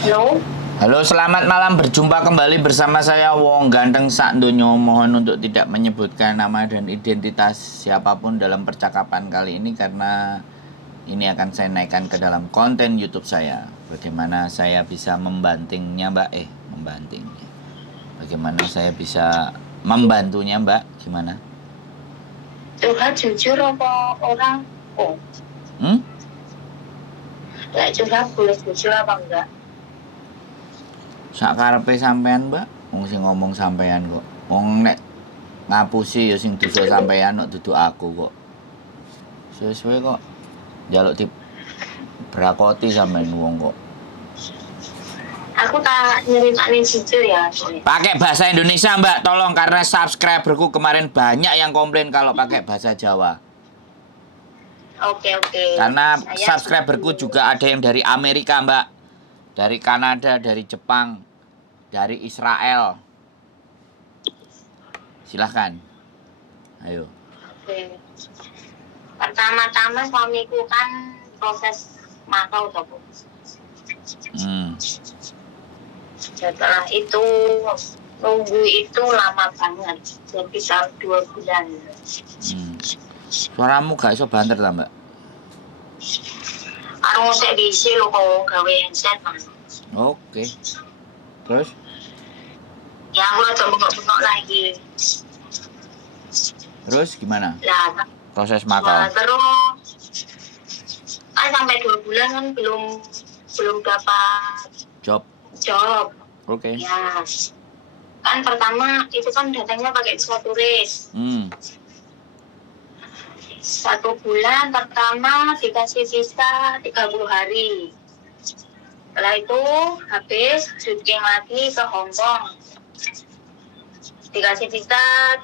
Halo, Halo, selamat malam. Berjumpa kembali bersama saya Wong Ganteng Sak Donya. Mohon untuk tidak menyebutkan nama dan identitas siapapun dalam percakapan kali ini karena ini akan saya naikkan ke dalam konten YouTube saya. Bagaimana saya bisa membantingnya, Mbak? Membanting. Bagaimana saya bisa membantunya, Mbak? Gimana? curhat jujur apa orang? Oh, Hmm? nggak curhat boleh jujur apa enggak? Sakarepe sampean, Mbak. Wong sing ngomong sampean kok. Wong nek ngapusi ya sing dosa sampean kok dudu aku kok. Sesuai kok njaluk brakoti sampean wong kok. Aku tak nyeritain jujur ya, soalnya. Pakai bahasa Indonesia, Mbak, tolong, karena subscriberku kemarin banyak yang komplain kalau pakai bahasa Jawa. Oke, oke. Karena Saya subscriberku juga ada yang dari Amerika, Mbak. Dari Kanada, dari Jepang, dari Israel. Silahkan. Ayo. Oke. Pertama-tama suamiku kan proses makau toh, Bu. Hmm. Setelah itu nunggu itu lama banget, sekitar 2 bulan. Suaramu gak iso banter lah, Mbak. Aku ngusik diisi lo kok gawe handset kan. Oke. Terus? Ya aku udah bengok-bengok lagi. Terus gimana? Lah, Proses makau. terus kan sampai 2 bulan kan belum dapat Job. job. Oke. Ya, kan pertama itu kan datangnya pakai visa turis. 1 bulan pertama dikasih visa 30 hari. Setelah itu habis syuting lagi ke Hong Kong. Dikasih visa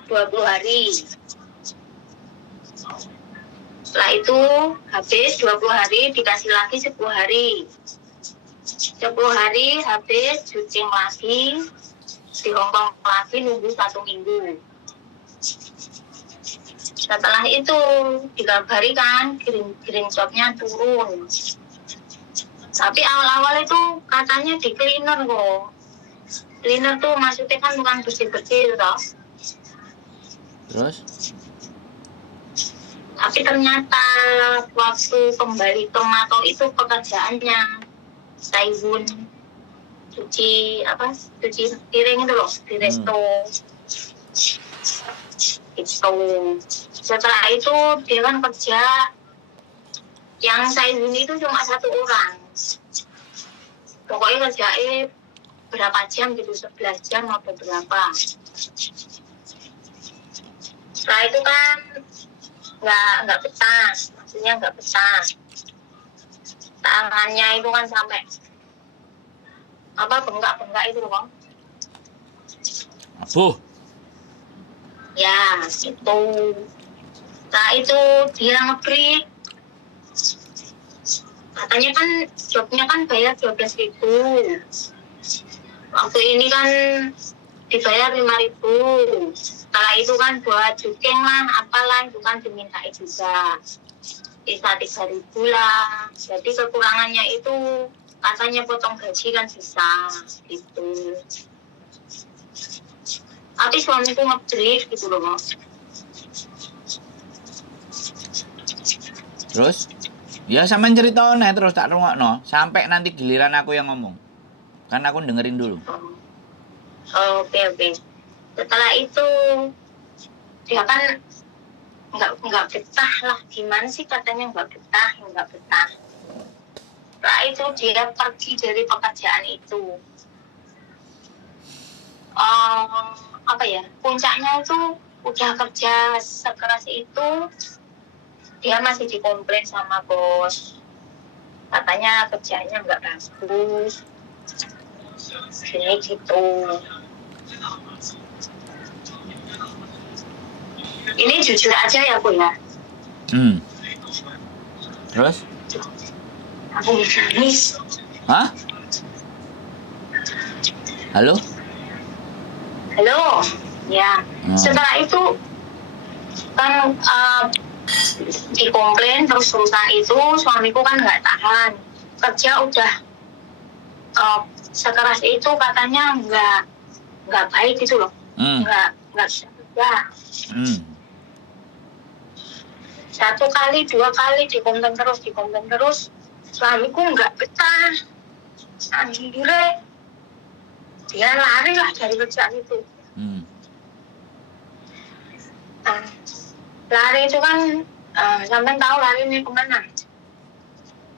20 hari. Setelah itu habis 20 hari dikasih lagi 10 hari. 10 hari habis syuting lagi di Hong Kong lagi nunggu 1 minggu. Setelah itu dikabari kan kirim jobnya turun. Tapi awal-awal itu katanya di cleaner kok. Cleaner tuh maksudnya kan bukan bersih-bersih toh. Terus? Tapi ternyata waktu kembali ke Makau itu pekerjaannya Taibun cuci piring itu loh di resto. Itu setelah itu dia kan kerja yang Taibun itu cuma 1 orang. Pokoknya kerjain berapa jam gitu, 11 jam atau berapa. Setelah itu kan nggak betah, maksudnya nggak betah. Tangannya itu kan sampai bengkak itu loh. Abuh. Ya, itu. Nah, itu dia nge-break. Katanya kan jobnya kan bayar 12.000. Waktu ini kan dibayar 5.000. Setelah itu kan buat syuting lah, apalah itu kan dimintai juga. Bisa 3.000 lah. Jadi kekurangannya itu katanya potong gaji kan bisa gitu. Tapi suamiku nge-break gitu loh. Terus? Ya sampean cerita terus tak rungokno sampai nanti giliran aku yang ngomong. Kan aku dengerin dulu. Oke. Setelah itu dia kan nggak betah lah. Gimana sih katanya nggak betah. Setelah itu dia pergi dari pekerjaan itu. Puncaknya itu udah kerja sekeras itu, dia masih dikomplain sama bos. Katanya kerjanya nggak bagus. Ini gitu. Ini jujur aja ya, Bu ya. Terus? Aku nangis. Hah? Halo? Ya. Setelah itu kan dikomplain terus-terusan itu suamiku kan nggak tahan. Kerja udah sekeras itu katanya nggak baik gitu loh. Nggak bisa juga. Satu kali, dua kali dikomplain terus. Suamiku nggak betah. Akhirnya dia lari lah dari kerjaan itu. Lari itu kan, sampai tahu larinya kemana?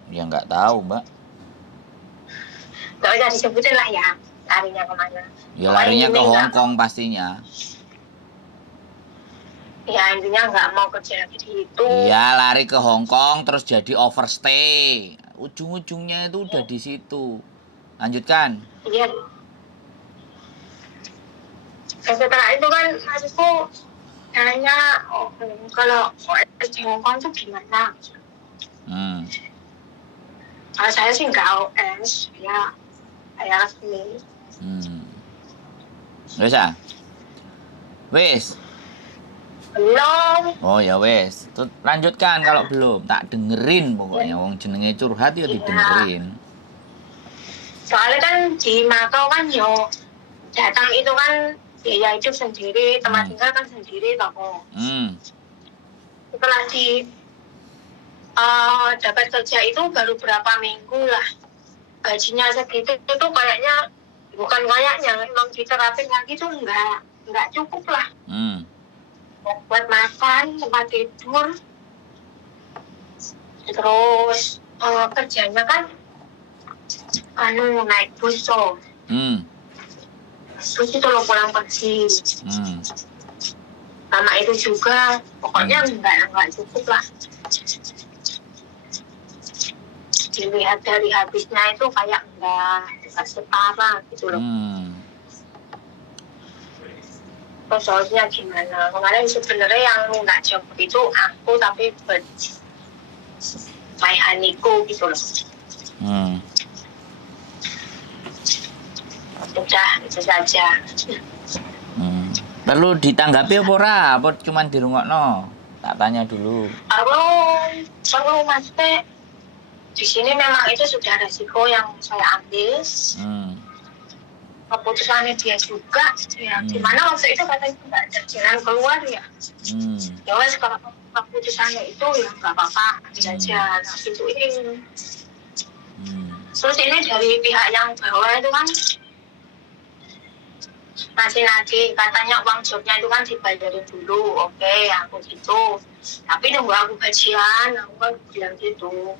Ya nggak tahu, Mbak. Nggak usah disebutin lah ya, larinya kemana. Ya larinya ke Hong Kong pastinya. Ya intinya nggak mau kerja lagi di itu. Ya lari ke Hong Kong terus jadi overstay. Ujung-ujungnya itu udah di situ. Lanjutkan. Iya. Setelah itu kan maksudku nanya, kalau OS di Hong Kong tuh gimana? Kalau saya sih nggak OS, ya saya resmi. Wes. Belum. Oh ya wes. Lanjutkan kalau belum. Tak dengerin pokoknya. Wong jenenge curhat ya didengerin. Soalnya kan di Makau kan yo datang itu kan biaya hidup sendiri, tempat tinggal kan sendiri toh. Setelah dapat kerja itu baru berapa minggu lah, gajinya segitu itu kayaknya, bukan kayaknya, memang diterapin lagi tuh nggak cukup lah. Buat makan, tempat tidur, terus kerjanya kan naik bus tuh. Terus itu lo pulang pergi. Sama itu juga, pokoknya nggak cukup lah. Dilihat dari habisnya itu kayak nggak setara gitu loh. Terus soalnya gimana? Kemarin sebenarnya yang nggak jawab itu aku, tapi buat Maihaniku gitu loh. Udah, itu saja. Perlu ditanggapi apa ora? Apa cuman dirungokno? Tak tanya dulu. Perlu Mas Teh. Di sini memang itu sudah resiko yang saya ambil. Keputusannya dia juga. Ya, gimana waktu itu katanya nggak ada jalan keluar ya. Ya wes, kalau keputusannya itu ya nggak apa-apa, aja. Nah, itu ini. Terus ini dari pihak yang bawah itu kan masih lagi katanya uang jobnya itu kan dibayarin dulu. Oke, aku gitu. Tapi nunggu aku gajian, aku kan bilang gitu.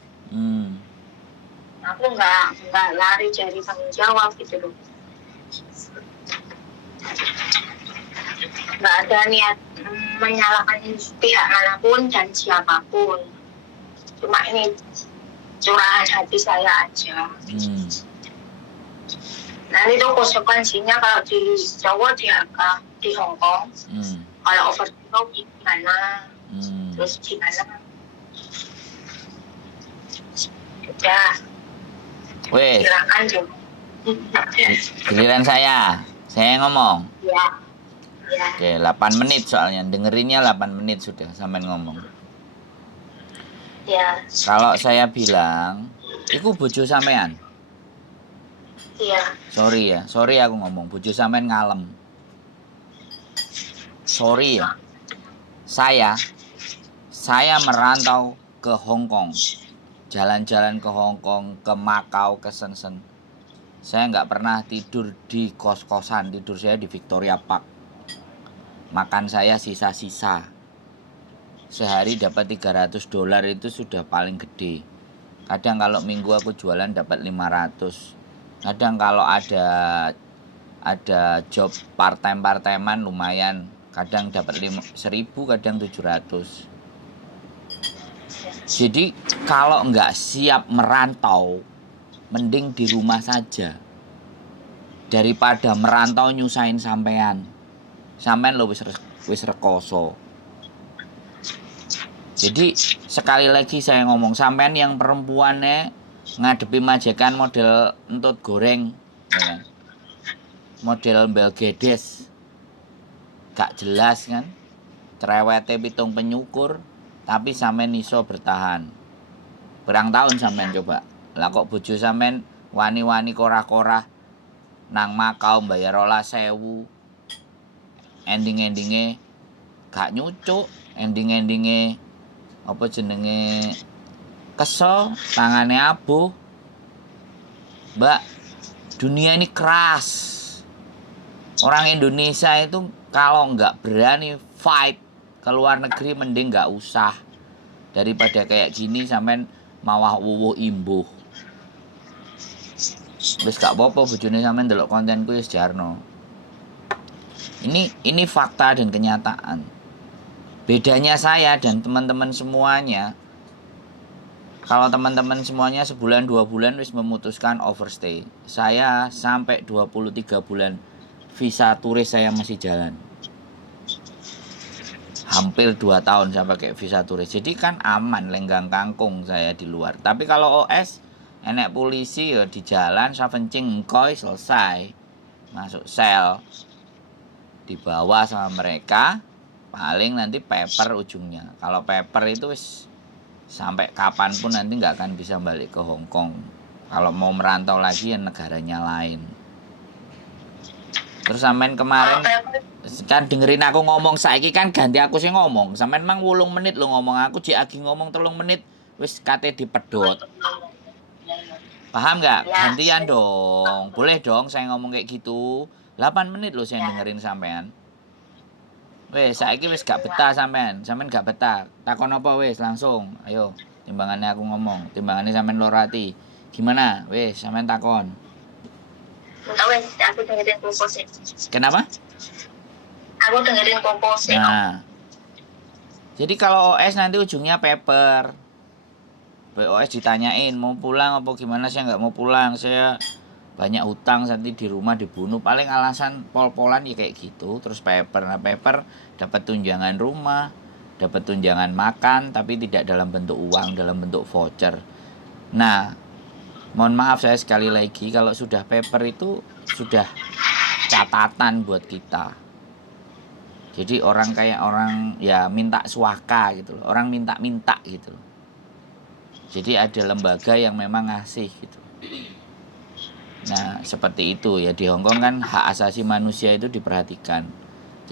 Aku nggak lari dari tanggung jawab gitu loh. Nggak ada niat menyalahkan pihak manapun dan siapapun. Cuma ini curahan hati saya aja. Nanti itu konsekuensinya kalau di Jawa di Hong Kong. Kalau overflow gimana? Terus gimana? Udah. Wes. Silakan dulu. Giliran saya ngomong. Ya. Oke, 8 menit soalnya. Dengerinnya 8 menit sudah sampai ngomong. Ya. Kalau saya bilang, iku bojo sampean. Iya. Sorry aku ngomong, bojo sampean ngalem. Sorry ya. Saya merantau ke Hong Kong. Jalan-jalan ke Hong Kong, ke Makau, ke Shenzhen. Saya nggak pernah tidur di kos-kosan, tidur saya di Victoria Park. Makan saya sisa-sisa. Sehari dapat $300 itu sudah paling gede. Kadang kalau minggu aku jualan dapat 500. Kadang kalau ada job part-timean lumayan. Kadang dapat 1.000, kadang 700. Jadi kalau nggak siap merantau, mending di rumah saja. Daripada merantau nyusahin sampean. Sampean lo wis rekoso. Jadi sekali lagi saya ngomong, sampean yang perempuannya ngadepi majikan model entut goreng, ya kan? Model mbel gedes, gak jelas kan, cerewete pitung penyukur, tapi sampean iso bertahan. Berang tahun sampean coba, lah kok bojo sampean wani-wani kora-kora nang Makau bayar 12.000. Ending-endinge gak nyucuk, ending-endinge apa jenenge kesel, tangane abuh. Mbak, dunia ini keras. Orang Indonesia itu kalau nggak berani fight ke luar negeri mending nggak usah. Daripada kayak gini sampean mawah wuwuh imbuh. Wis gak apa-apa bojone sampean ndelok kontenku wis jarno. Ini fakta dan kenyataan. Bedanya saya dan teman-teman semuanya, kalau teman-teman semuanya sebulan 2 bulan wis memutuskan overstay. Saya sampai 23 bulan visa turis saya masih jalan. Hampir 2 tahun saya pakai visa turis. Jadi kan aman, lenggang kangkung saya di luar. Tapi kalau OS, enek polisi ya di jalan, saya kencing engkoy selesai. Masuk sel. Dibawa sama mereka, paling nanti paper ujungnya. Kalau paper itu wis sampai kapanpun nanti nggak akan bisa balik ke Hong Kong. Kalau mau merantau lagi ya negaranya lain. Terus sampean kemarin kan dengerin aku ngomong, saiki kan ganti aku sih ngomong. Sampean mang 8 menit lo ngomong, aku jek agi ngomong 3 menit wis kate dipedhot. Paham nggak? Gantian dong. Boleh dong saya ngomong kayak gitu. 8 menit lo saya dengerin sampean. Wes saiki wis gak betah sampean. Sampean gak betah. Takon apa wis langsung. Ayo, timbangannya aku ngomong. Timbangannya sampean lorati. Gimana? Wes sampean takon. Aku dengerin komposisi. Kenapa? Aku dengerin komposisi. Nah, jadi kalau OS nanti ujungnya paper. OS ditanyain mau pulang apa gimana, saya nggak mau pulang, saya banyak hutang, nanti di rumah dibunuh. Paling alasan pol-polan ya kayak gitu. Terus paper, nah paper dapat tunjangan rumah, dapat tunjangan makan, tapi tidak dalam bentuk uang, dalam bentuk voucher. Nah, mohon maaf saya sekali lagi, kalau sudah paper itu sudah catatan buat kita. Jadi orang kayak orang ya minta suaka gitu loh, orang minta-minta gitu loh. Jadi ada lembaga yang memang ngasih gitu. Nah seperti itu ya, di Hong Kong kan hak asasi manusia itu diperhatikan.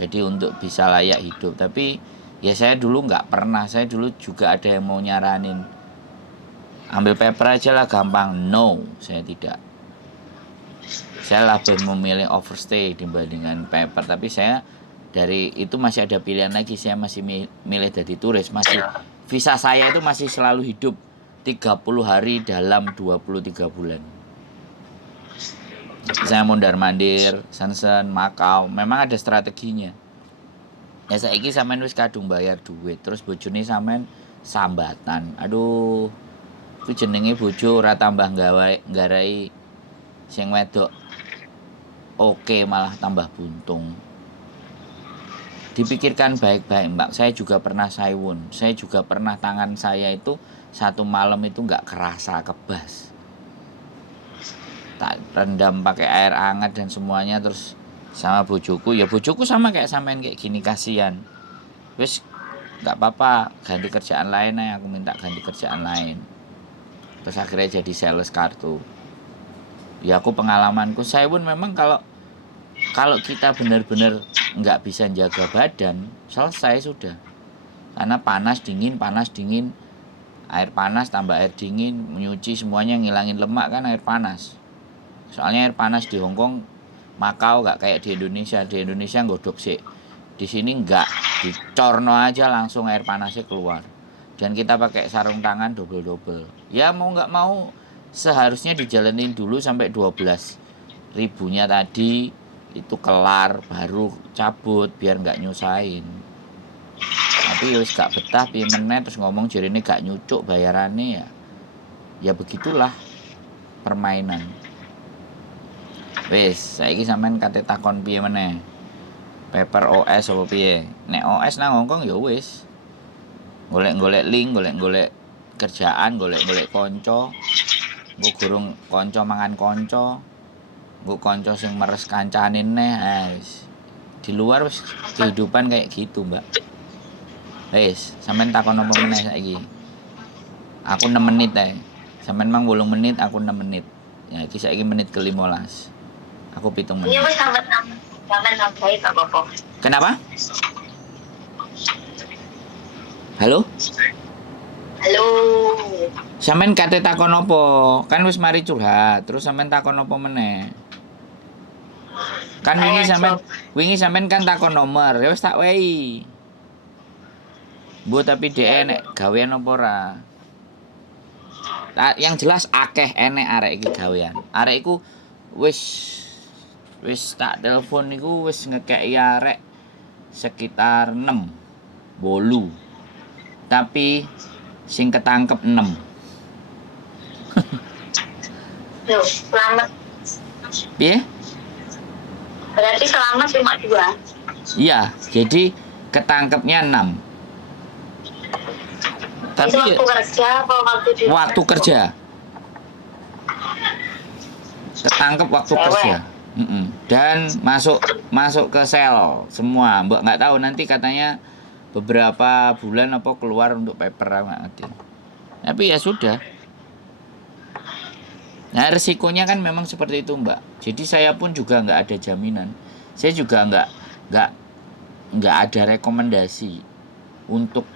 Jadi untuk bisa layak hidup. Tapi ya saya dulu nggak pernah, saya dulu juga ada yang mau nyaranin ambil paper aja lah gampang. No, saya tidak. Saya lebih memilih overstay dibandingkan paper. Tapi saya dari itu masih ada pilihan lagi. Saya masih milih jadi turis. Masih visa saya itu masih selalu hidup 30 hari dalam 23 bulan. Saya mondar-mandir, Shenzhen, Makau, memang ada strateginya. Ya saiki sampean wis kadung bayar duit, terus bojone sampean sambatan. Aduh, ku jenenge bojo ora tambah nggarai sing wedok. Oke, malah tambah buntung. Dipikirkan baik-baik, Mbak. Saya juga pernah saiwun. Saya juga pernah tangan saya itu satu malam itu nggak kerasa kebas. Tak rendam pakai air hangat dan semuanya, terus sama bojoku, ya bojoku sama kayak sampean kayak gini, kasihan. Wis nggak apa-apa, ganti kerjaan lain aja, aku minta ganti kerjaan lain. Terus akhirnya jadi sales kartu. Ya aku pengalamanku, saya pun memang kalau kita benar-benar nggak bisa jaga badan, selesai sudah. Karena panas dingin, air panas tambah air dingin, menyuci semuanya, ngilangin lemak kan air panas. Soalnya air panas di Hong Kong, Makau nggak kayak di Indonesia. Di Indonesia godok sih, di sini nggak, dicorno aja langsung air panasnya keluar. Dan kita pakai sarung tangan double. Ya mau nggak mau seharusnya dijalanin dulu sampai 12 ribunya tadi itu kelar, baru cabut biar nggak nyusahin. Tapi ya wis gak betah piye meneh, terus ngomong jarine gak nyucuk bayarannya ya. Ya begitulah permainan. Wis, saiki sampean kate takon piye meneh? Paper OS apa piye? Nek OS nang Hongkong ya wis. Golek-golek link, golek-golek kerjaan, golek-golek kanca. Mbok gurung kanca mangan kanca. Mbok kanca sing meres kancane neh, wis. Di luar wis kehidupan kayak gitu, Mbak. Wis, sampean takon apa meneh saiki? Aku 6 menit ae. Sampean mang 8 menit, aku 6 menit. Ya iki saiki menit ke-15. Aku 7 Iya menit. wis sampean nambahi gak apa-apa. Kenapa? Halo? Halo. Sampean kate takon apa? Kan wis mari curhat, terus sampean takon apa meneh? Kan Saya wingi sampean kan takon nomor, ya wis tak wehi. Bu tapi dhek nek gawean apa ora? Yang jelas akeh enek arek iki gawean. Arek iku wis tak telepon niku wis ngekeki arek sekitar 6 bolu. Tapi sing ketangkep 6. Loh, selamat. Piye? Berarti selamat cuma 2. Iya, jadi ketangkepnya 6. Tapi Itu waktu kerja apa waktu di waktu kerja. Ketangkep waktu kerja. Dan masuk ke sel semua. Mbak nggak tahu nanti katanya beberapa bulan apa keluar untuk paper nggak ngerti. Tapi ya sudah. Nah resikonya kan memang seperti itu Mbak. Jadi saya pun juga nggak ada jaminan. Saya juga nggak ada rekomendasi untuk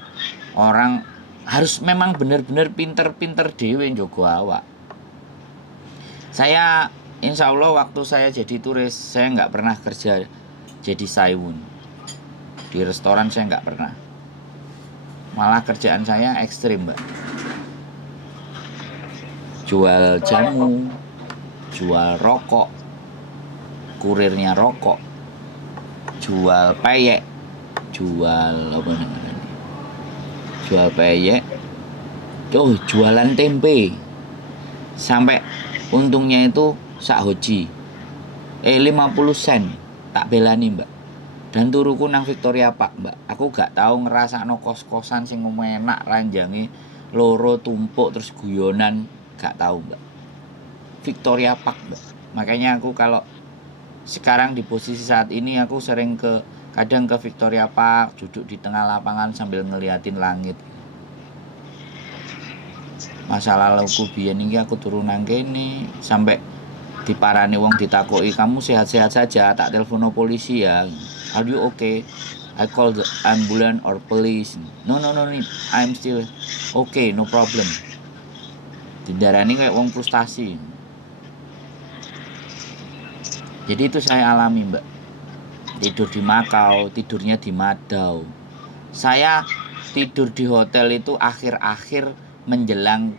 orang harus memang benar-benar pinter-pinter dewe njogo awak. Saya insya Allah waktu saya jadi turis saya nggak pernah kerja jadi saiwun. Di restoran saya nggak pernah. Malah kerjaan saya ekstrim Mbak. Jual jamu, jual rokok, kurirnya rokok, jual peyek, jual apa namanya? Jual peyek, jualan tempe. Sampai untungnya itu sak hoji. 50 sen tak belani Mbak. Dan turuku nang Victoria Park Mbak. Aku gak tahu ngerasakno kos-kosan sing enak ranjange loro tumpuk terus guyonan. Gak tahu Mbak. Victoria Park Mbak. Makanya aku kalau sekarang di posisi saat ini aku sering kadang ke Victoria Park, duduk di tengah lapangan sambil ngeliatin langit. Masa laluku biyen iki aku turun nang kene sampai diparani wong ditakoki kamu sehat-sehat saja, tak telepon polisi ya. Are you okay? I call the ambulance or police. No, I'm still okay, no problem. Didarani kayak wong frustasi. Jadi itu saya alami Mbak. Tidur di Makau, tidurnya di Madau. Saya tidur di hotel itu akhir-akhir menjelang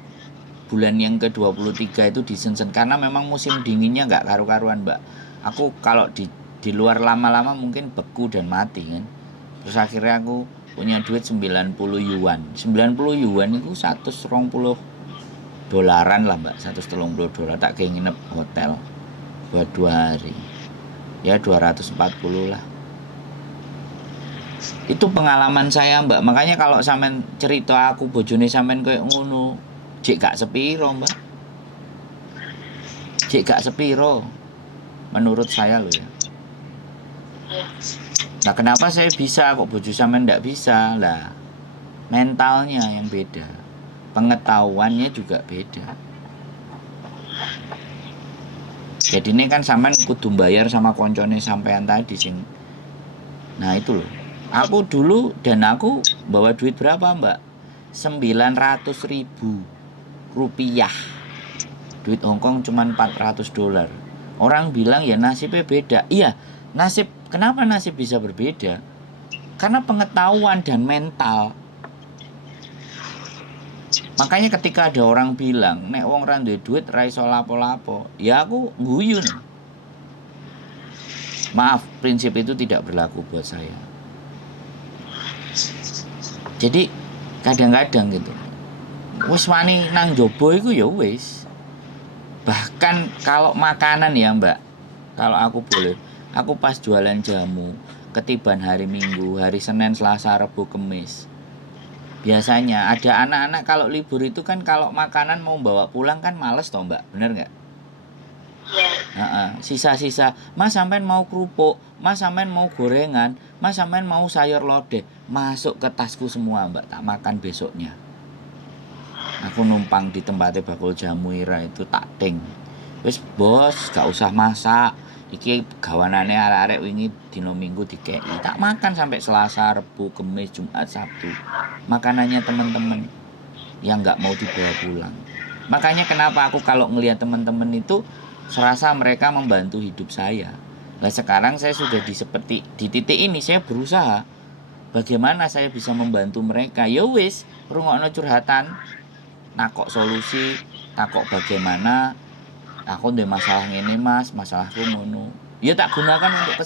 bulan yang ke-23 itu di Shenzhen. Karena memang musim dinginnya nggak karu-karuan Mbak. Aku kalau di luar lama-lama mungkin beku dan mati kan. Terus akhirnya aku punya duit 90 yuan. 90 yuan itu 120 dolaran lah Mbak, 130 dolar tak kayak nginep hotel buat 2 hari. Ya 240 lah. Itu pengalaman saya Mbak. Makanya kalau sampean cerita aku bojone sampean kayak ngono, jek gak sepiro Mbak. Jek gak sepiro. Menurut saya loh ya. Nah kenapa saya bisa kok bojo sampean ndak bisa? Lah mentalnya yang beda. Pengetahuannya juga beda. Jadi ini kan sampean kudu bayar sama koncone sampean tadi sing. Nah itu loh. Aku dulu dan aku bawa duit berapa Mbak? 900.000 rupiah. Duit Hongkong cuma 400 dolar. Orang bilang ya nasibnya beda. Iya, kenapa nasib bisa berbeda? Karena pengetahuan dan mental. Makanya ketika ada orang bilang, nek wong ra duwe duit ra iso lapo-lapo, ya aku nguyun. Maaf, prinsip itu tidak berlaku buat saya. Jadi kadang-kadang gitu. Wis wani nang jobo iku ya wis. Bahkan kalau makanan ya, Mbak. Kalau aku boleh, aku pas jualan jamu, ketiban hari Minggu, hari Senin, Selasa, Rabu, Kamis. Biasanya ada anak-anak kalau libur itu kan kalau makanan mau bawa pulang kan males toh Mbak, bener nggak? Sisa-sisa, Mas sampean mau kerupuk, Mas sampean mau gorengan, Mas sampean mau sayur lodeh, masuk ke tasku semua Mbak, tak makan besoknya. Aku numpang di tempatnya bakul jamu Ira itu tak ting. Wis bos, gak usah masak. Iki gawanane arek-arek wingi dino Minggu dikeki. Tak makan sampai Selasa, Rabu, Kamis, Jumat, Sabtu. Makanannya teman-teman yang nggak mau dibawa pulang. Makanya kenapa aku kalau ngelihat teman-teman itu serasa mereka membantu hidup saya. Nah sekarang saya sudah seperti di titik ini saya berusaha bagaimana saya bisa membantu mereka. Ya wis, rungokno curhatan, nakok solusi, takok bagaimana aku ndek masalah ngene Mas, masalahku ngono. Ya tak gunakan untuk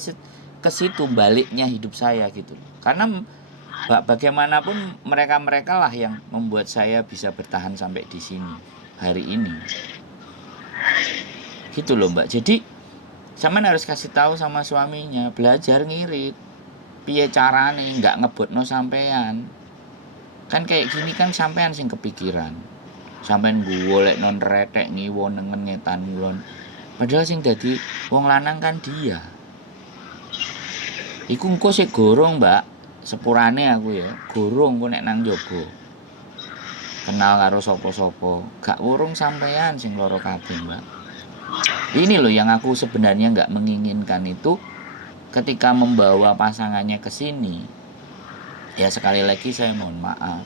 ke situ baliknya hidup saya gitu. Karena bagaimanapun mereka-mereka lah yang membuat saya bisa bertahan sampai di sini hari ini. Gitu loh Mbak. Jadi sampean harus kasih tahu sama suaminya, belajar ngirit. Piye carane nggak ngebotno sampean. Kan kayak gini kan sampean sing kepikiran. Sampean golek non retek ngiwon nengen ngetan ngulon. Padahal sing dadi wong lanang kan dia. Iku engko sik gorong, Mbak. Sepurane aku ya, gorong ku nek nang njaba. Kenal karo sapa-sapa, gak urung sampean sing loro kabeh, Mbak. Ini loh yang aku sebenarnya nggak menginginkan itu ketika membawa pasangannya ke sini. Ya sekali lagi saya mohon maaf.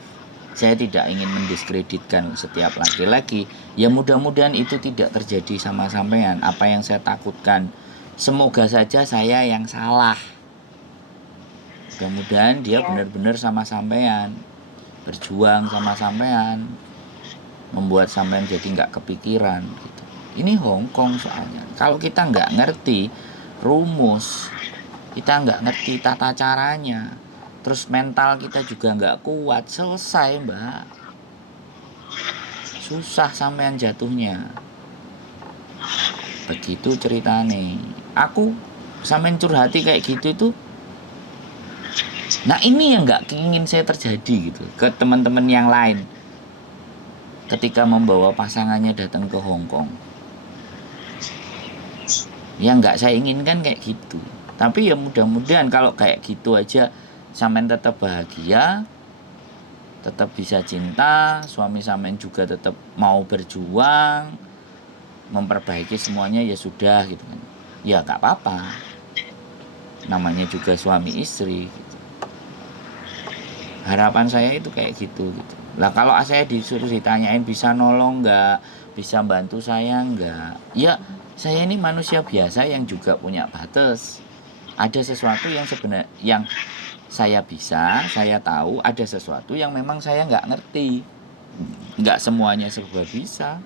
Saya tidak ingin mendiskreditkan setiap laki-laki. Ya mudah-mudahan itu tidak terjadi sama sampean. Apa yang saya takutkan, semoga saja saya yang salah. Mudah-mudahan dia benar-benar sama sampean, berjuang sama sampean, membuat sampean jadi nggak kepikiran gitu. Ini Hongkong soalnya. Kalau kita nggak ngerti rumus, kita nggak ngerti tata caranya, terus mental kita juga nggak kuat, selesai Mbak. Susah sampean jatuhnya. Begitu ceritane. Aku sampean curhati kayak gitu tuh. Nah ini yang nggak ingin saya terjadi gitu ke teman-teman yang lain ketika membawa pasangannya datang ke Hongkong. Yang nggak saya inginkan kayak gitu. Tapi ya mudah-mudahan kalau kayak gitu aja sampean tetap bahagia, tetap bisa cinta, suami sampean juga tetap mau berjuang, memperbaiki semuanya ya sudah gitu kan. Ya nggak apa-apa. Namanya juga suami istri. Gitu. Harapan saya itu kayak gitu. Lah kalau saya disuruh ditanyain bisa nolong nggak, bisa bantu saya nggak, ya saya ini manusia biasa yang juga punya batas. Ada sesuatu yang sebenarnya yang saya bisa, saya tahu, ada sesuatu yang memang saya nggak ngerti. Nggak semuanya serba bisa.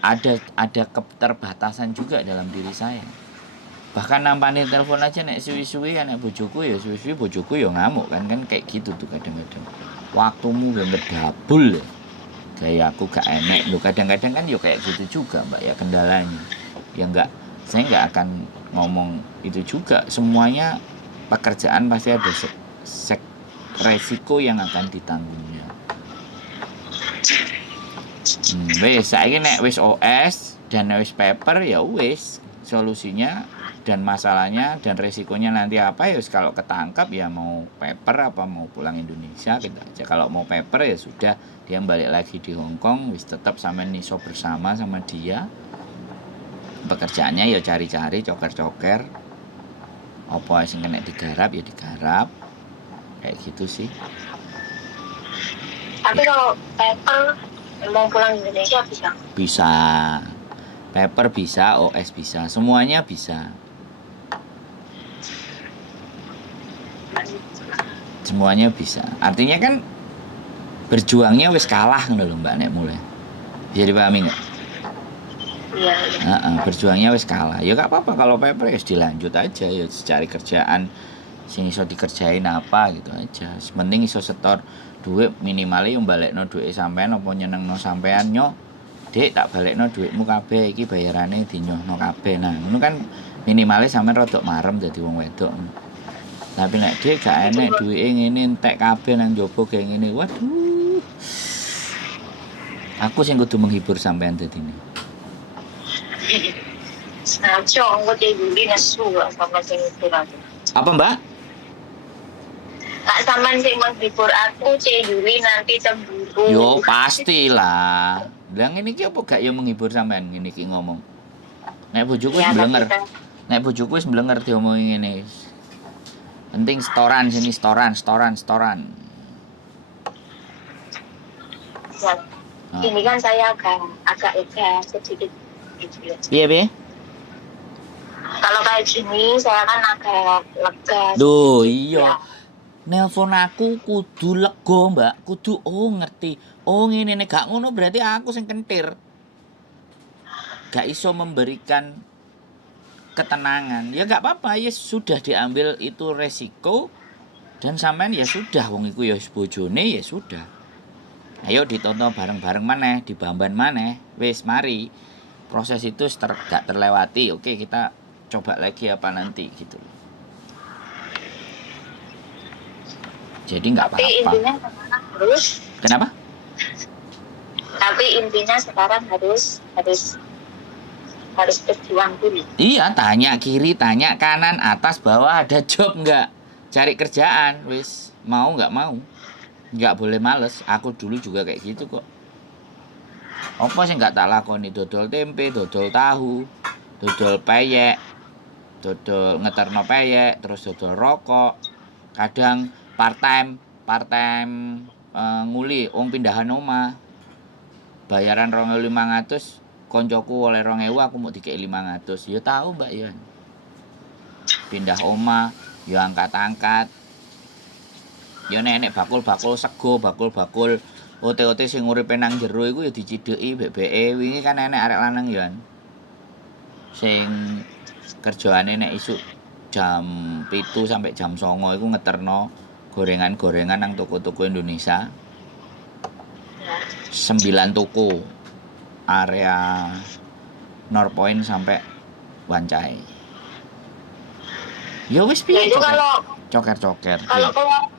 Ada keterbatasan juga dalam diri saya. Bahkan nampani telepon aja nek suwi-suwi anak bojoku ya suwi-suwi bojoku ya ngamuk kan kayak gitu tuh kadang-kadang. Waktumu gak ngedabul ya. Kayak aku gak enek loh kadang-kadang kan ya kayak gitu juga Mbak ya kendalanya. Ya enggak, saya nggak akan ngomong itu juga. Semuanya pekerjaan pasti ada resiko yang akan ditanggungnya. Wis saiki nek wis OS dan wis paper ya wis solusinya dan masalahnya dan resikonya nanti apa ya kalau ketangkap ya mau paper apa mau pulang Indonesia gitu aja. Kalau mau paper ya sudah dia balik lagi di Hongkong wis tetap sama niso bersama sama dia. Pekerjaannya ya cari-cari coker-coker apa sing kena digarap ya digarap kayak gitu sih. Tapi kalau paper mau pulang Indonesia bisa? Bisa. Paper bisa, OS bisa, semuanya bisa. Semuanya bisa. Artinya kan berjuangnya wis kalah ngono lho Mbak nek mulai. Bisa dipahami enggak? Iya. Berjuangnya wis kalah. Ya gak apa-apa kalau paper ya dilanjut aja ya cari kerjaan sing iso dikerjain apa gitu aja. Penting iso setor duit minimal yo balekno duit sampean apa nyenengno sampean nyo. Dik tak balekno duitmu kabeh iki bayarane dinyohno kabeh. Nah, ngono kan minimale sampean rodok marem dadi wong wedok. Tapi nek Dik gak enek duwike ngene entek kabeh nang njaba kayak ngene. Waduh. Aku sing kudu menghibur sampean dadine. Nah, engko Yuli nesu sama sing kurang. Apa Mbak? Kak sampean sing menghibur aku Yuli nanti cemburu. Yo pastilah. Lah ngene iki apa gak ya menghibur sampean ngene iki ngomong. Nek bojoku wis Ya, tapi mblenger. kan Nek bojoku wis mblenger diomongi ngene. Penting setoran sini setoran. ya, Nah, ini kan saya agak lega sedikit gitu ya. piye? Kalau kayak gini saya kan agak lega Duh, sedikit ya. iya. Nelpon aku kudu lega, Mbak. Kudu ngerti. Oh, ngene nek gak ngono berarti aku sing kentir. Gak iso memberikan ketenangan. Ya gak apa-apa, ya sudah diambil itu resiko dan sampean ya sudah wong iku ya bojone ya sudah. Ayo ditonton bareng-bareng maneh, dibamban maneh. Wis mari. Proses itu gak terlewati. Oke, kita coba lagi apa nanti gitu. Jadi nggak Tapi apa-apa. intinya sekarang harus. Kenapa? Tapi intinya sekarang harus berjuang dulu. Iya, tanya kiri, tanya kanan, atas, bawah, ada job nggak? Cari kerjaan, wis. Mau nggak mau. Nggak boleh males. Aku dulu juga kayak gitu kok. Apa sih nggak tak lakoni? Dodol tempe, dodol tahu, dodol peyek, dodol ngeterno peyek, terus dodol rokok. Kadang part-time nguli, wong pindahan omah. Bayaran 2.500, koncoku oleh 2.000, aku mau dikei 500. Ya tahu Mbak ya. Pindah omah, ya angkat-angkat. Ya nenek bakul-bakul sego, bakul-bakul ote-ote sing uripe nang jero iku ya dicideki bebeke. Wingi kan nenek arek lanang ya. Sing kerjaane nek isuk jam 7 sampai jam 09.00 iku ngeterno gorengan-gorengan nang toko-toko Indonesia. 9 toko area Norpoint sampai Wancai. Ya wis Ya piye itu kalau coker-coker. keluar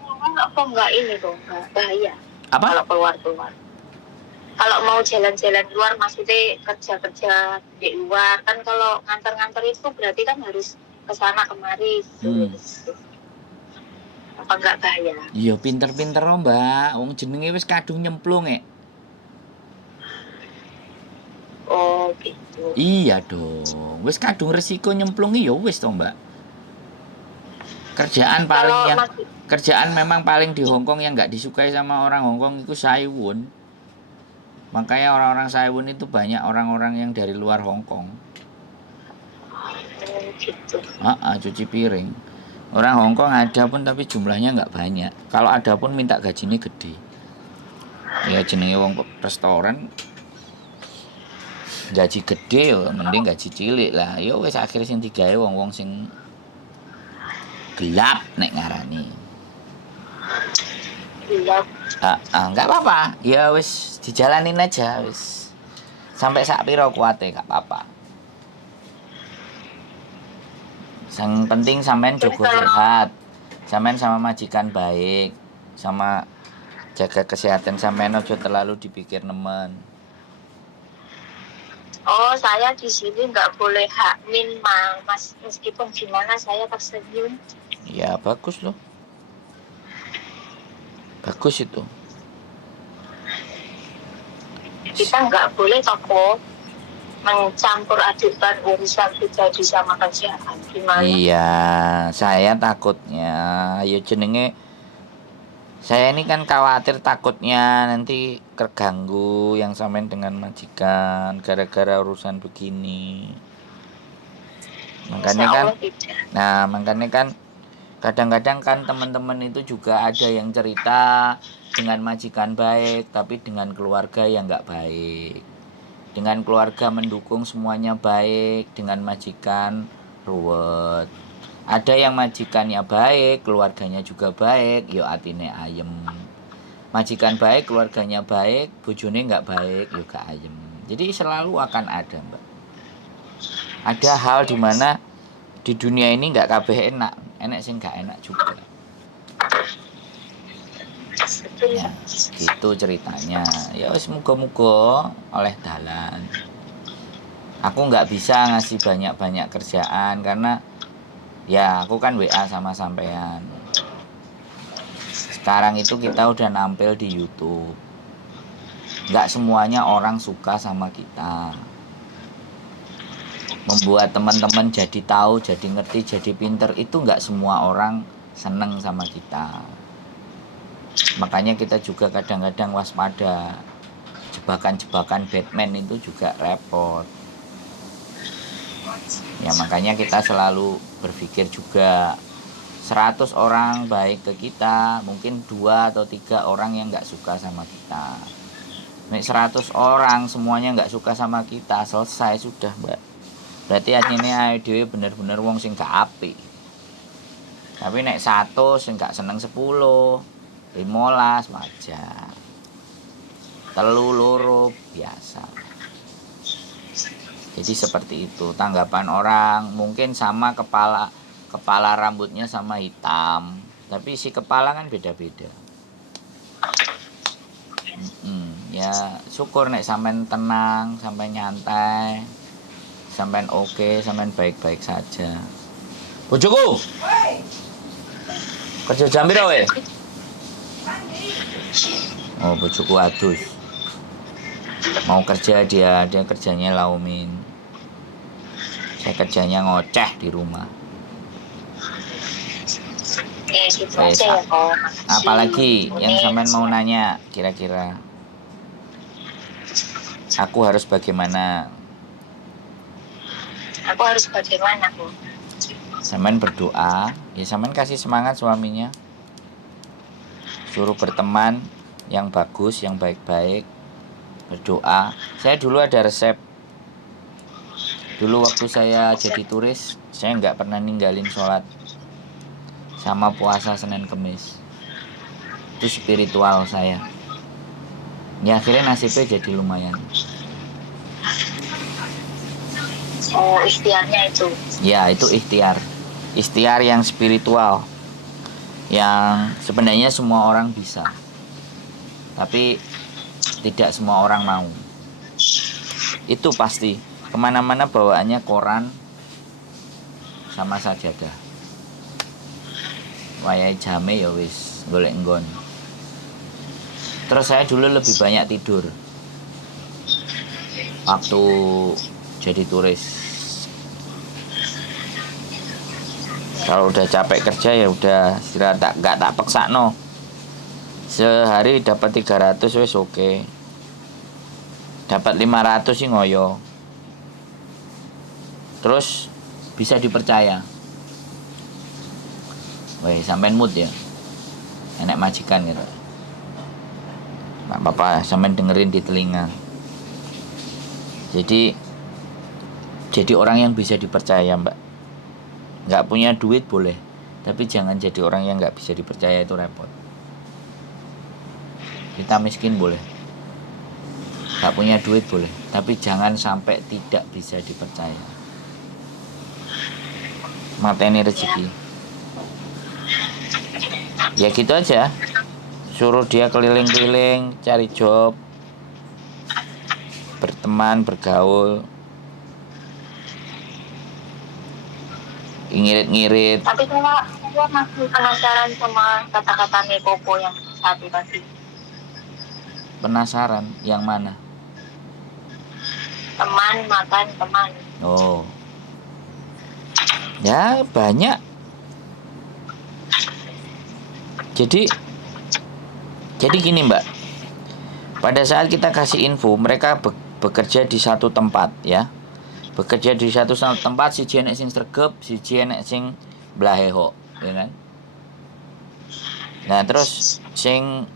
kok nggak ini tuh, nggak bahaya. Apa? Kalau keluar. Kalau mau jalan-jalan luar, maksudnya kerja-kerja di luar, kan kalau nganter-nganter itu berarti kan harus ke sana kemari. Apa nggak bahaya? Iya pinter-pinter loh Mbak. Wong jenenge wis kadung nyemplung Oh gitu. Iya dong. Wis kadung resiko nyemplung ya wis toh Mbak. Kerjaan memang paling di Hongkong yang nggak disukai sama orang Hongkong itu Saiwun. Makanya orang-orang Saiwun itu banyak orang-orang yang dari luar Hongkong. Gitu. Cuci piring. Orang Hongkong ada pun tapi jumlahnya nggak banyak. Kalau ada pun minta gajinya gede. Ya jenenge wong restoran gaji gede ya mending gaji cilik lah. Ya wis akhirnya sing digawe wong-wong sing gelap nek ngarani. Gelap. Enggak apa-apa. Ya wis dijalanin aja wis. Sampai sak piro kuate gak apa-apa. Yang penting sampean jaga sehat. Sampean sama majikan baik. Sama jaga kesehatan sampean aja terlalu dipikir nemen. Oh, saya di sini nggak boleh hakmin, Mas. Meskipun gimana saya tersenyum. Ya bagus loh. Bagus itu. Kita nggak boleh tokoh mencampur adukan urusan pribadi sama kerjaan. Gimana? Iya, saya takutnya ya jenenge saya ini kan khawatir takutnya nanti terganggu yang sampean dengan majikan gara-gara urusan begini. Makanya kan kadang-kadang kan teman-teman itu juga ada yang cerita dengan majikan baik tapi dengan keluarga yang nggak baik. Dengan keluarga mendukung semuanya baik, dengan majikan ruwet. Ada yang majikannya baik, keluarganya juga baik, yo atine ayem. Majikan baik, keluarganya baik, bojone nggak baik, yo gak ayem. Jadi selalu akan ada, Mbak. Ada hal di mana di dunia ini nggak kabeh enak sing nggak enak juga. Ya, gitu ceritanya. Ya wis muga-muga oleh dalan. Aku nggak bisa ngasih banyak-banyak kerjaan karena ya aku kan WA sama sampean. Sekarang itu kita udah nampil di YouTube. nggak semuanya orang suka sama kita. Membuat teman-teman jadi tahu, jadi ngerti, jadi pinter, itu nggak semua orang seneng sama kita. Makanya kita juga kadang-kadang waspada. Jebakan-jebakan Batman itu juga repot. Ya makanya kita selalu berpikir juga 100 orang baik ke kita, mungkin 2 atau 3 orang yang nggak suka sama kita. Nek 100 orang semuanya nggak suka sama kita, selesai sudah, Mbak. Berarti artinya dhewe bener-bener wong sing gak apik. Tapi nek 100 sing gak seneng 10, 15 wajar. 3 loro biasa. Jadi seperti itu tanggapan orang. Mungkin sama kepala rambutnya sama hitam, tapi si kepala kan beda-beda. Ya syukur nek sampean tenang, sampean nyantai, sampean oke, sampean baik-baik saja. Bojoku, kerja jam piro we? Oh, bojoku adus. Mau kerja dia kerjanya laumin. Saya kerjanya ngoceh di rumah. Gitu aja ya kok. Apalagi yang sampean mau nanya kira-kira? Aku harus bagaimana? Aku harus bagaimana, Bu? Sampean berdoa, ya sampean kasih semangat suaminya. Suruh berteman yang bagus, yang baik-baik. Berdoa. Saya dulu ada resep. Dulu waktu saya jadi turis, saya nggak pernah ninggalin sholat sama puasa Senin Kemis. Itu spiritual saya. Ya akhirnya nasibnya jadi lumayan. Oh, ikhtiarnya itu. Ya itu ikhtiar. Ikhtiar yang spiritual. Yang sebenarnya semua orang bisa. Tapi tidak semua orang mau. Itu pasti. Kemana-mana bawaannya koran sama sajadah. Wayahe jame ya wis golek nggon. Terus saya dulu lebih banyak tidur waktu jadi turis. Kalau udah capek kerja ya udah istirahat, nggak tak paksa no. Sehari dapat 300 wis oke. Dapat 500 sih ngoyo. Terus bisa dipercaya. Woi, sampean mood ya. Enak majikan gitu. Nggak apa-apa, sampean dengerin di telinga. Jadi orang yang bisa dipercaya, Mbak. Nggak punya duit boleh, tapi jangan jadi orang yang nggak bisa dipercaya, itu repot. Kita miskin boleh, nggak punya duit boleh, tapi jangan sampai tidak bisa dipercaya. Mateni rezeki. Ya gitu aja. Suruh dia keliling-keliling, cari job, berteman, bergaul, ngirit-ngirit. Tapi saya masih penasaran sama kata-kata Koko yang satu tadi. Penasaran yang mana? Teman makan teman. Oh, ya banyak. Jadi gini Mbak, pada saat kita kasih info, mereka bekerja di satu tempat ya. Bekerja di satu tempat, si enek sing sregep, si enek sing blaheho, ya kan? Nah, terus sing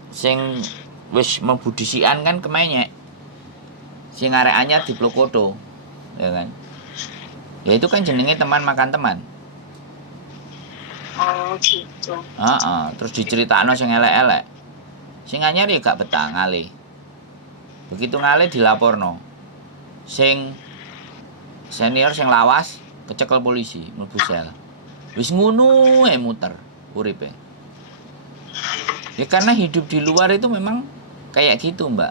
wis membudisian kan kemenyek. Sing arek anyar diplokoto, ya kan? Ya itu kan jenenge teman makan teman. Oh gitu. Terus diceritakno sing elek-elek. Sing anyar ya gak betah ngalih. Begitu ngalih dilaporno. Sing senior sing lawas kecekel polisi, mlebu sel. Wis ngono muter uripe. Ya karena hidup di luar itu memang kayak gitu, Mbak.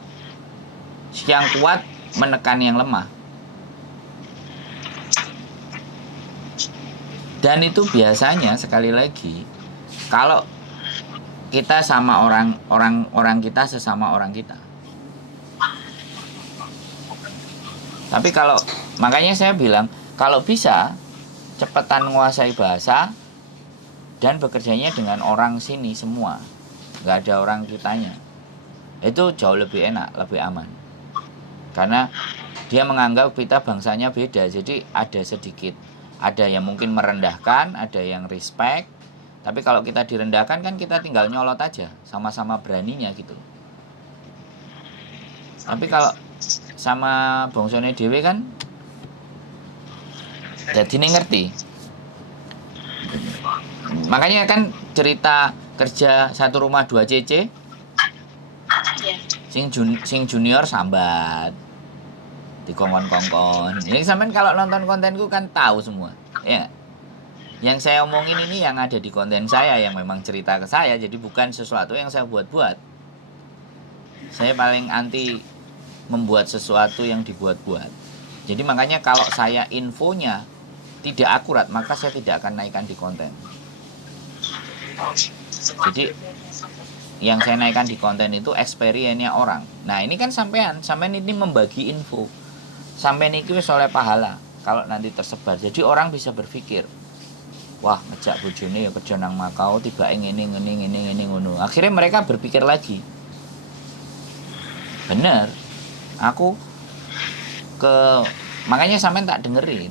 Yang kuat menekan yang lemah. Dan itu biasanya sekali lagi kalau kita sama orang kita sesama orang kita. Tapi kalau makanya saya bilang kalau bisa cepetan menguasai bahasa dan bekerjanya dengan orang sini semua, nggak ada orang kitanya, itu jauh lebih enak, lebih aman. Karena dia menganggap kita bangsanya beda, jadi ada yang mungkin merendahkan, ada yang respect. Tapi kalau kita direndahkan kan kita tinggal nyolot aja, sama-sama beraninya gitu. Tapi kalau sama bangsane dhewe kan jadi ngerti. Makanya kan cerita kerja satu rumah 2 CC, sing junior sambat dikongkon-kongkon. Ini sampean kalau nonton kontenku kan tahu semua. Ya. Yang saya omongin ini yang ada di konten saya yang memang cerita ke saya, jadi bukan sesuatu yang saya buat-buat. Saya paling anti membuat sesuatu yang dibuat-buat. Jadi makanya kalau saya infonya tidak akurat, maka saya tidak akan naikkan di konten. Jadi yang saya naikkan di konten itu experience-nya orang. Nah, ini kan sampean ini membagi info. Sampean iki wis oleh pahala kalau nanti tersebar. Jadi orang bisa berpikir, wah, ngejak bojone ya kerja nang Makau, tiba ngene ngono. Akhirnya mereka berpikir lagi. Bener. Aku makanya sampean tak dengerin.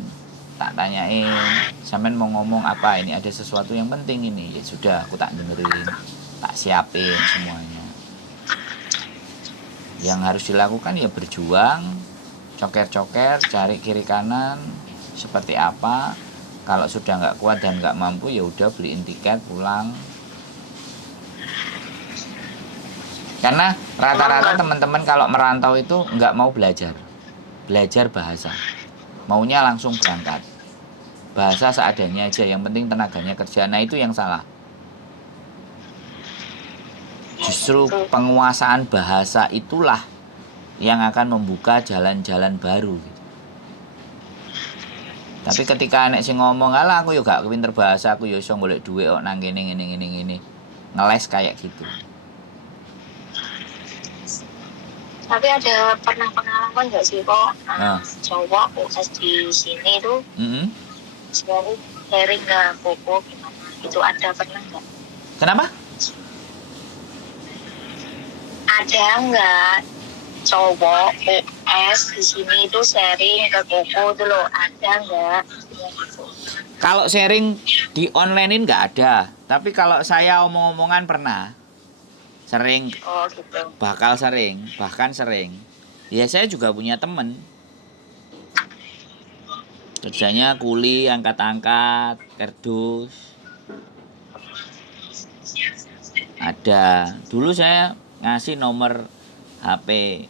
Tak tanyain, sampean mau ngomong apa ini, ada sesuatu yang penting ini. Ya sudah, aku tak dengerin. Tak siapin semuanya. Yang harus dilakukan ya berjuang, coker-coker, cari kiri kanan seperti apa. Kalau sudah nggak kuat dan nggak mampu ya udah beliin tiket pulang. Karena rata-rata teman-teman kalau merantau itu nggak mau belajar bahasa, maunya langsung berangkat. Bahasa seadanya aja, yang penting tenaganya kerja. Nah itu yang salah. Justru penguasaan bahasa itulah yang akan membuka jalan-jalan baru. Tapi ketika anek sing ngomong, alah aku yo gak pinter bahasa, aku yo iso golek duit kok nang kene ngene. Ngeles kayak gitu. Tapi ada pernah pengalaman nggak sih kok cowok US di sini tuh sharing ke Koko gimana? Itu ada pernah nggak? Kenapa? Ada nggak cowok US di sini itu sharing ke Koko tuh loh, ada nggak? Kalau sharing di onlinein nggak ada, tapi kalau saya omong-omongan pernah. Sering. Oh gitu. Bahkan sering. Ya saya juga punya temen. Kerjanya kuli, angkat-angkat, kerdus. Ada. Dulu saya ngasih nomor HP.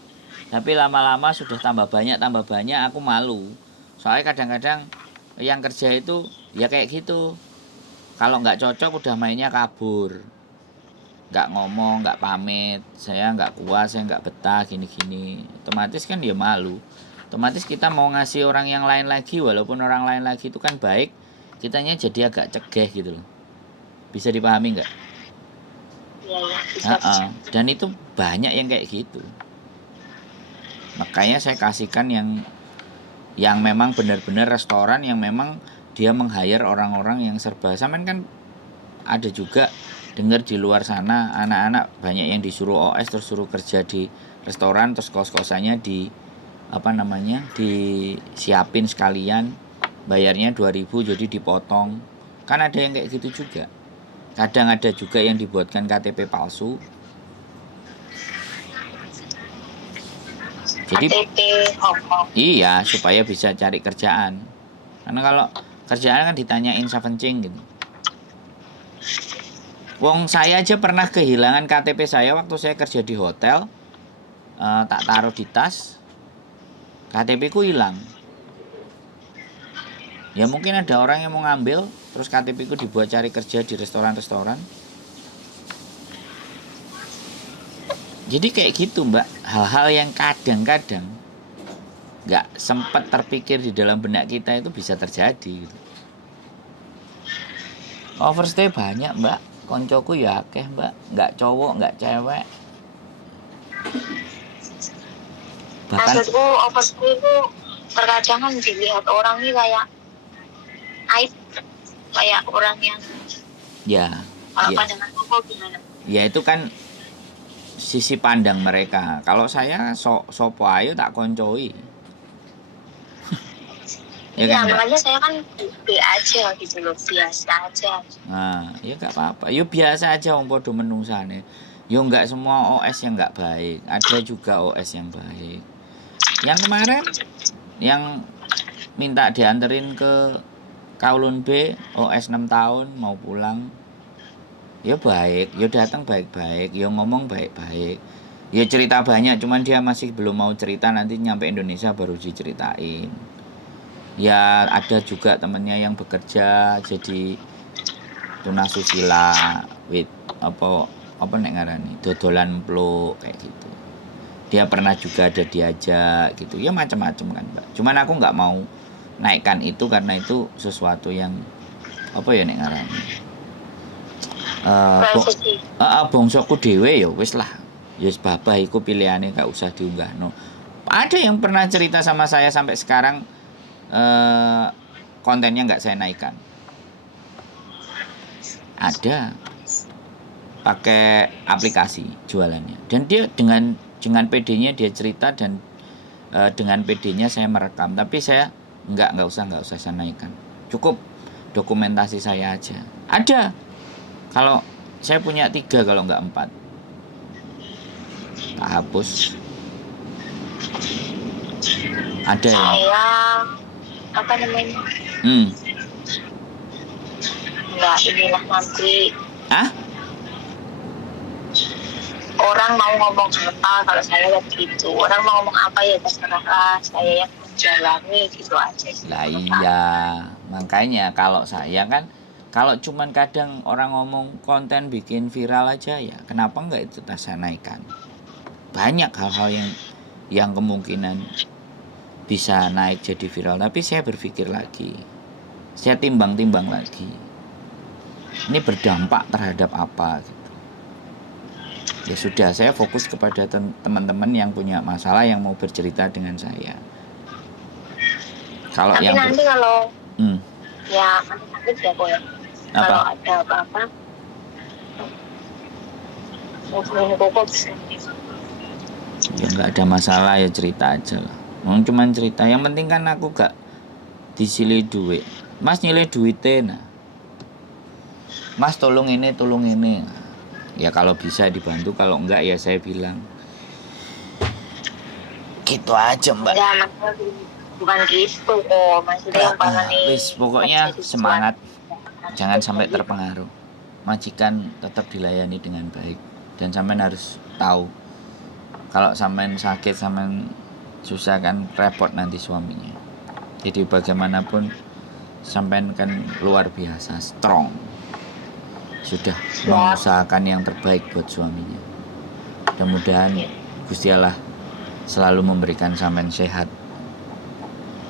Tapi lama-lama sudah tambah banyak, aku malu. Soalnya kadang-kadang yang kerja itu ya kayak gitu. Kalau nggak cocok udah mainnya kabur. Nggak ngomong, nggak pamit, saya nggak kuat, saya nggak betah, gini-gini. Otomatis kan dia malu. Otomatis kita mau ngasih orang yang lain lagi, walaupun orang lain lagi itu kan baik, kitanya jadi agak cegeh gitu loh. Bisa dipahami nggak? Iya. Dan itu banyak yang kayak gitu. Makanya saya kasihkan yang memang benar-benar restoran yang memang dia meng-hire orang-orang yang serba. Sampean kan ada juga dengar di luar sana anak-anak banyak yang disuruh OS terus suruh kerja di restoran, terus kos-kosannya disiapin sekalian, bayarnya 2.000 jadi dipotong. Kan ada yang kayak gitu juga. Kadang ada juga yang dibuatkan KTP palsu. Jadi iya, supaya bisa cari kerjaan. Karena kalau kerjaan kan ditanyain savencing gitu. Wong saya aja pernah kehilangan KTP saya waktu saya kerja di hotel. Tak taruh di tas, KTP ku hilang. Ya mungkin ada orang yang mau ngambil, terus KTP ku dibuat cari kerja di restoran-restoran. Jadi kayak gitu mbak, hal-hal yang kadang-kadang gak sempat terpikir di dalam benak kita itu bisa terjadi gitu. Overstay banyak mbak, koncoku ya akeh mbak, gak cowok, gak cewek. Maksudku overstay itu terkadang kan dilihat orang ini kayak aib, kayak orang yang Ya, kalau ya, pandangan kok gimana? ya itu kan sisi pandang mereka. Kalau saya sopo ayo tak koncoi. Ya Iya, kan, Mbak? makanya saya kan B aja gitu loh, biasa aja. Nah, ya nggak apa-apa. Ya biasa aja wong podo menungsane. Ya nggak semua OS yang nggak baik. Ada juga OS yang baik. Yang kemarin yang minta dianterin ke Kowloon B, OS 6 tahun mau pulang. Ya baik, ya datang baik-baik, ya ngomong baik-baik. Ya cerita banyak, cuman dia masih belum mau cerita, nanti nyampe Indonesia baru diceritain. Ya ada juga temennya yang bekerja jadi tunasusila with apa nek ngarani dodolan pluk kayak gitu. Dia pernah juga ada diajak gitu. Ya macam-macam kan, Mbak. Cuman aku nggak mau naikkan itu karena itu sesuatu yang apa ya nek ngarani. Privacy. Bongsoku dhewe ya wis lah. Ya wis babah iku pilihane gak usah diunggahno. Ada yang pernah cerita sama saya sampai sekarang kontennya nggak saya naikkan. Ada pakai aplikasi jualannya dan dia dengan PD-nya dia cerita dan dengan PD-nya saya merekam, tapi saya nggak usah saya naikkan, cukup dokumentasi saya aja. Ada, kalau saya punya 3 kalau nggak 4 tak hapus. Ada ya. Saya apa namanya? Enggak, inilah nanti orang mau ngomong apa, kalau saya lihat gitu. Orang mau ngomong apa ya terserah, saya yang menjalani gitu aja. Lah iya, makanya kalau saya kan, kalau cuman kadang orang ngomong konten bikin viral aja ya, kenapa enggak itu saya naikkan? Banyak hal-hal yang kemungkinan bisa naik jadi viral, tapi saya berpikir lagi, saya timbang-timbang lagi, ini berdampak terhadap apa gitu. Ya sudah, saya fokus kepada teman-teman yang punya masalah yang mau bercerita dengan saya. Kalau tapi yang nanti kalau ya nanti ya kok ya. Apa? Kalau ada apa-apa hubungin Koko bisa. Ya nggak ada masalah, ya cerita aja lah. Cuman cerita, yang penting kan aku gak disili duit. Mas nyilih duitnya, nah. Mas tolong ini. Ya kalau bisa dibantu, kalau enggak ya saya bilang. Gitu aja, Mbak. Ya maksudnya bukan gitu kok, maksudnya yang paling wis pokoknya semangat, jangan sampai terpengaruh. Majikan tetap dilayani dengan baik, dan sampean harus tahu kalau sampean sakit, sampean susah kan repot nanti suaminya. Jadi bagaimanapun sampean kan luar biasa strong, sudah mengusahakan yang terbaik buat suaminya. Mudah-mudahan Gusti Allah selalu memberikan sampean sehat.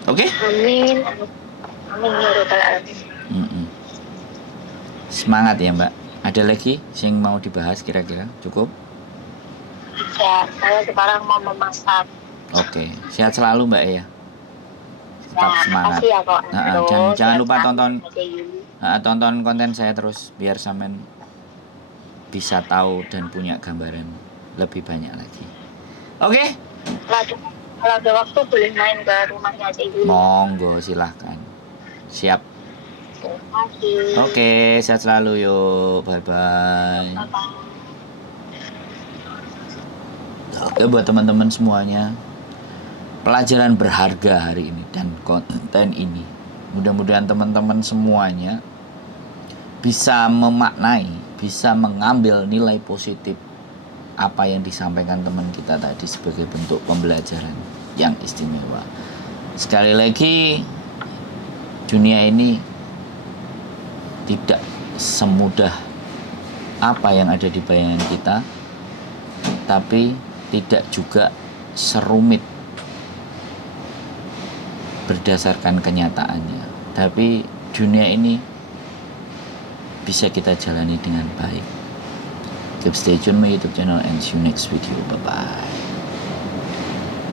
Oke? Amin ya rabbal alamin. Semangat ya, Mbak. Ada lagi yang mau dibahas kira-kira? Cukup? Ya, saya sekarang mau memasak. Oke, sehat selalu Mbak ya. Tetap semangat. Ya, kok. Dan jangan lupa tonton konten saya terus biar sampean bisa tahu dan punya gambaran lebih banyak lagi. Oke? Kalau ada waktu boleh main ke rumahnya Cik Yuli. Monggo, silahkan. Siap. Oke, sehat selalu yuk. Bye-bye. Oke, buat teman-teman semuanya, pelajaran berharga hari ini dan konten ini, mudah-mudahan teman-teman semuanya bisa memaknai, bisa mengambil nilai positif apa yang disampaikan teman kita tadi sebagai bentuk pembelajaran yang istimewa. Sekali lagi, dunia ini tidak semudah apa yang ada di bayangan kita, tapi tidak juga serumit berdasarkan kenyataannya. Tapi dunia ini bisa kita jalani dengan baik. Keep stay tune my YouTube channel and see you next video. Bye bye.